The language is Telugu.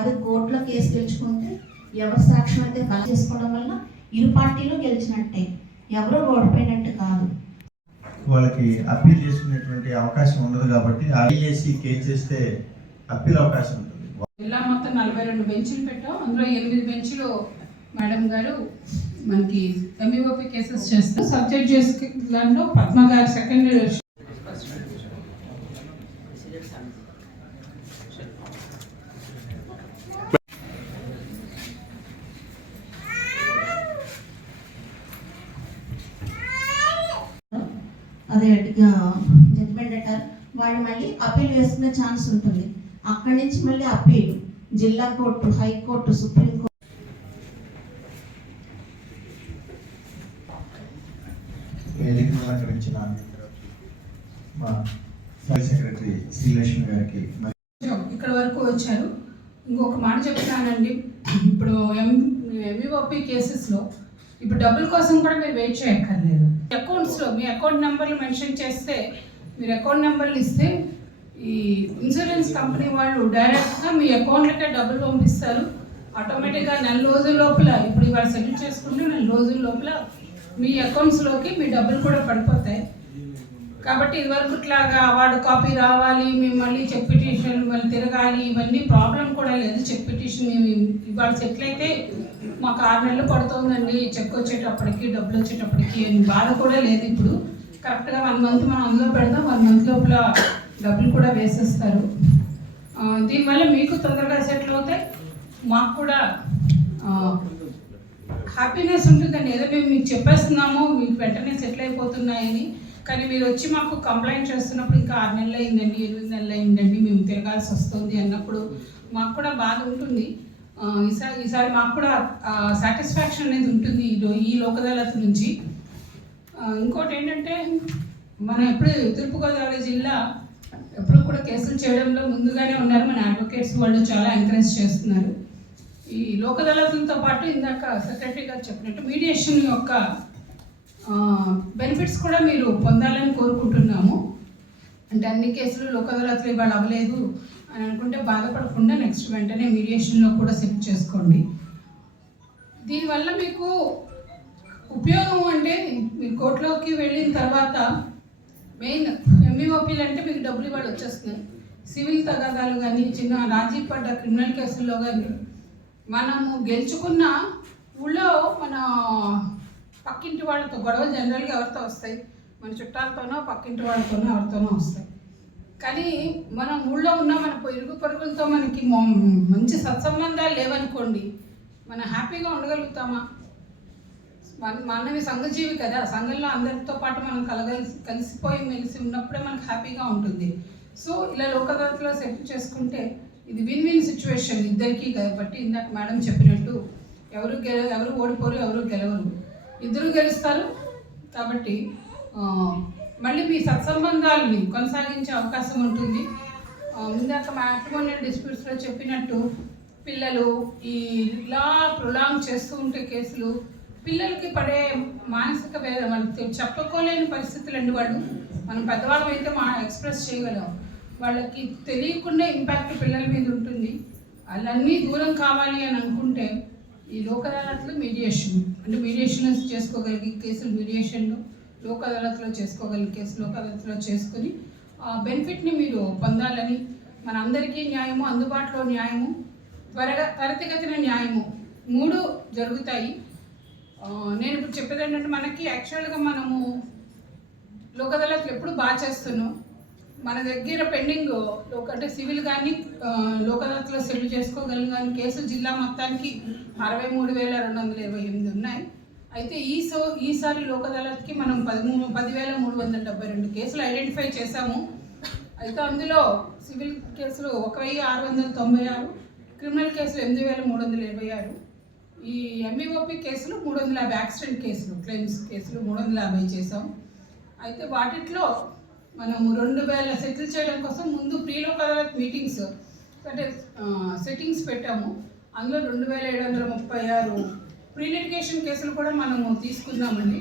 అది కోర్టులో కేసు గెలుచుకుంటే ఎవరి సాక్ష్యం అయితే కల చేసుకోవడం వల్ల ఇరు పార్టీలు గెలిచినట్టే, ఎవరో ఓడిపోయినట్టు కాదు. వాళ్ళకి అప్పీల్ చేసుకునేటువంటి అవకాశం ఉండదు కాబట్టి ఐఏసీ కేసు చేస్తే అప్పీల్ అవకాశం ఉంటుంది. జిల్లా మొత్తం 42 బెంచ్లు పెట్టాం. అందులో 8 బెంచ్లు మేడం గారు మనకి ఎంఈఓపీ కేసెస్ చేస్తారు. సబ్జెక్ట్ చేసే దాంట్లో పద్మ గారు సెకండ్. అదే జడ్జిమెంట్ అంటారు, వాళ్ళు మళ్ళీ అప్పీల్ వేసుకునే ఛాన్స్ ఉంటుంది. అక్కడి నుంచి మళ్ళీ అప్పీల్ జిల్లా కోర్టు, హైకోర్టు, సుప్రీంకోర్టు. అలంకరించిన మా సెక్రటరీ శ్రీలక్ష్మి గారికి ఇక్కడ వరకు వచ్చారు. ఇంకొక మాట చెప్తానండి, ఇప్పుడు ఎంఈఓపీ కేసెస్లో ఇప్పుడు డబ్బుల కోసం కూడా మీరు వెయిట్ చేయక్కర్లేదు. అకౌంట్స్లో మీ అకౌంట్ నెంబర్లు మెన్షన్ చేస్తే, మీరు అకౌంట్ నెంబర్లు ఇస్తే ఈ ఇన్సూరెన్స్ కంపెనీ వాళ్ళు డైరెక్ట్గా మీ అకౌంట్లకే డబ్బులు పంపిస్తారు. ఆటోమేటిక్గా 4 రోజుల లోపల, ఇప్పుడు ఇవాళ సెటిల్ చేసుకుంటే 4 రోజుల లోపల మీ అకౌంట్స్లోకి మీ డబ్బులు కూడా పడిపోతాయి. కాబట్టి ఇదివరకు ఇట్లాగా అవార్డు కాపీ రావాలి, మేము మళ్ళీ చెక్ పిటిషన్ మళ్ళీ తిరగాలి, ఇవన్నీ ప్రాబ్లం కూడా లేదు. చెక్ పిటిషన్ మేము ఇవాళ సెటిల్ అయితే మాకు 6 నెలలు పడుతుందండి చెక్ వచ్చేటప్పటికి, డబ్బులు వచ్చేటప్పటికి అని బాధ కూడా లేదు. ఇప్పుడు కరెక్ట్గా 1 మంత్ మనం అందులో పెడతాం, 1 మంత్ లోపల డబ్బులు కూడా వేసేస్తారు. దీనివల్ల మీకు తొందరగా సెటిల్ అవుతాయి, మాకు కూడా హ్యాపీనెస్ ఉంటుందండి. ఏదో మేము మీకు చెప్పేస్తున్నాము మీకు వెంటనే సెటిల్ అయిపోతున్నాయని, కానీ మీరు వచ్చి మాకు కంప్లైంట్ చేస్తున్నప్పుడు ఇంకా 6 నెలలు అయిందండి, 8 నెలలు అయిందండి, మేము తిరగాల్సి వస్తుంది అన్నప్పుడు మాకు కూడా బాధ ఉంటుంది. ఈసారి మాకు కూడా సాటిస్ఫాక్షన్ అనేది ఉంటుంది ఈ లోక్ అదాలత్ నుంచి. ఇంకోటి ఏంటంటే, మనం ఎప్పుడు తూర్పుగోదావరి జిల్లా ఎప్పుడు కూడా కేసులు చేయడంలో ముందుగానే ఉన్నారు. మన అడ్వకేట్స్ వాళ్ళు చాలా ఎంకరేజ్ చేస్తున్నారు. ఈ లోక్ అదాలత్లతో పాటు ఇందాక సెక్రటరీ గారు చెప్పినట్టు మీడియేషన్ యొక్క బెనిఫిట్స్ కూడా మీరు పొందాలని కోరుకుంటున్నాము. అంటే అన్ని కేసులు లోక్ అదాలత్లు ఇవాళ అవ్వలేదు అని అనుకుంటే బాధపడకుండా నెక్స్ట్ వెంటనే మీడియేషన్లో కూడా సెట్ చేసుకోండి. దీనివల్ల మీకు ఉపయోగం అంటే, మీరు కోర్టులోకి వెళ్ళిన తర్వాత మెయిన్ ఎంఈఓపీలు అంటే మీకు డబ్బులు ఇవాళ వచ్చేస్తున్నాయి. సివిల్ తగాదాలు కానీ, చిన్న రాజీ పడ్డ క్రిమినల్ కేసుల్లో కానీ మనము గెలుచుకున్న ఊళ్ళో మన పక్కింటి వాళ్ళతో గొడవలు జనరల్గా ఎవరితో వస్తాయి, మన చుట్టాలతోనో పక్కింటి వాళ్ళతోనో ఎవరితోనో వస్తాయి. కానీ మనం ఊళ్ళో ఉన్న మన ఇరుగు పొరుగులతో మనకి మంచి సత్సంబంధాలు లేవనుకోండి, మనం హ్యాపీగా ఉండగలుగుతామా? మనవి సంఘజీవి కదా, సంఘంలో అందరితో పాటు మనం కలిసిపోయి మెలిసి ఉన్నప్పుడే మనకు హ్యాపీగా ఉంటుంది. సో ఇలా లోక్ అదాలత్లో సెటిల్ చేసుకుంటే ఇది విన్ విన్ సిచ్యువేషన్ ఇద్దరికీ. కాబట్టి ఇందాక మేడం చెప్పినట్టు ఎవరు ఓడిపోరు, ఎవరు గెలవరు, ఇద్దరు గెలుస్తారు. కాబట్టి మళ్ళీ మీ సత్సంబంధాలని కొనసాగించే అవకాశం ఉంటుంది. ఇందాక మ్యాట్రిమోనియల్ డిస్ప్యూట్స్లో చెప్పినట్టు పిల్లలు ఇలా ప్రొలాంగ్ చేస్తూ ఉంటే కేసులు, పిల్లలకి పడే మానసిక వేదన వాళ్ళకి చెప్పుకోలేని పరిస్థితులు అండి. వాళ్ళు మనం పెద్దవాళ్ళం అయితే ఎక్స్ప్రెస్ చేయగలం, వాళ్ళకి తెలియకుండా ఇంపాక్ట్ పిల్లల మీద ఉంటుంది. వాళ్ళన్నీ దూరం కావాలి అని అనుకుంటే ఈ లోక్ అదాలత్లో మీడియేషన్, అంటే మీడియేషన్ చేసుకోగలిగే కేసులు మీడియేషన్లో, లోక్ అదాలత్లో చేసుకోగలిగే కేసులు లోక్ అదాలత్లో చేసుకుని బెనిఫిట్ని మీరు పొందాలని, మన అందరికీ న్యాయము, అందుబాటులో న్యాయము, త్వరితగతిన న్యాయము 3 జరుగుతాయి. నేను ఇప్పుడు చెప్పేది ఏంటంటే, మనకి యాక్చువల్గా మనము లోక్ అదాలత్లు ఎప్పుడు బాగా చేస్తున్నాం. మన దగ్గర పెండింగ్ అంటే సివిల్ కానీ లోక్ అదాలత్లో సెటిల్ చేసుకోగలను కానీ కేసులు జిల్లా మొత్తానికి 63,228 ఉన్నాయి. అయితే ఈసారి లోక్ అదాలత్కి మనం 10,372 కేసులు ఐడెంటిఫై చేశాము. అయితే అందులో సివిల్ కేసులు 1,696, క్రిమినల్ కేసులు 8,326, ఈ ఎంఈఓపీ కేసులు 350, యాక్సిడెంట్ కేసులు క్లెయిమ్స్ కేసులు 350 చేసాం. అయితే వాటిలో మనము 2,000 సెటిల్ చేయడం కోసం ముందు ప్రీ లోక్ అదాలత్ మీటింగ్స్ అంటే సెట్టింగ్స్ పెట్టాము. అందులో 2,736 ప్రీ లిటిగేషన్ కేసులు కూడా మనము తీసుకున్నామండి.